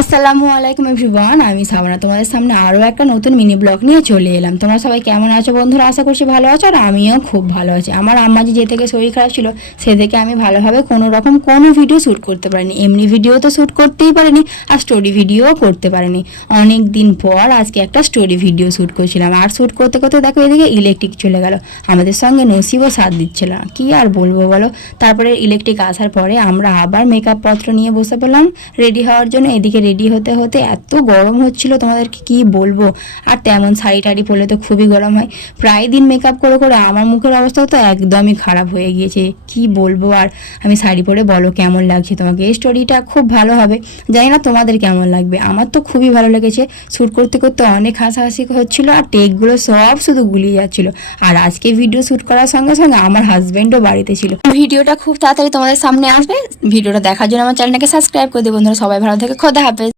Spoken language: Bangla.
আসসালামু আলাইকুম এভরিওয়ান, আমি সাবানা তোমাদের সামনে আরও একটা নতুন মিনি ব্লগ নিয়ে চলে এলাম। তোমরা সবাই কেমন আছো বন্ধুরা? আশা করছি ভালো আছো, আর আমিও খুব ভালো আছি। আমার আম্মাজি যে থেকে শরীর খারাপ ছিল সে থেকে আমি ভালোভাবে কোনো ভিডিও শ্যুট করতে পারিনি। এমনি ভিডিও তো শ্যুট করতেই পারিনি, আর স্টোরি ভিডিওও করতে পারিনি। অনেক দিন পর আজকে একটা স্টোরি ভিডিও শ্যুট করছিলাম, আর শ্যুট করতে করতে দেখো এদিকে ইলেকট্রিক চলে গেল। আমাদের সঙ্গে নসিবও সাথ দিচ্ছিল না, কী আর বলবো বলো। তারপরে ইলেকট্রিক আসার পরে আমরা আবার মেকআপ পত্র নিয়ে বসে পড়লাম রেডি হওয়ার জন্য। এদিকে রেডি হতে হতে এত গরম হচ্ছিল তোমাদেরকে কি বলবো। আর তেমন শাড়ি টাড়ি পরলে তো খুবই গরম হয়। প্রায় দিন মেকআপ করে করে আমার মুখের অবস্থা তো একদমই খারাপ হয়ে গিয়েছে, কি বলবো। আর আমি শাড়ি পরে বলো কেমন লাগছে তোমাকে। এই স্টোরিটা খুব ভালো হবে, জানি না তোমাদের কেমন লাগবে। আমার তো খুবই ভালো লেগেছে। শ্যুট করতে করতে অনেক হাসাহাসি হচ্ছিল, আর টেকগুলো সব শুধু গুলিয়ে যাচ্ছিল। আর আজকে ভিডিও শ্যুট করার সঙ্গে সঙ্গে আমার হাজব্যান্ডও বাড়িতে ছিল। ভিডিওটা খুব তাড়াতাড়ি তোমাদের সামনে আসবে। ভিডিওটা দেখার জন্য আমার চ্যানেলটাকে সাবস্ক্রাইব করে দিও বন্ধুরা। সবাই ভালো থেকে খোদা হাফেজ।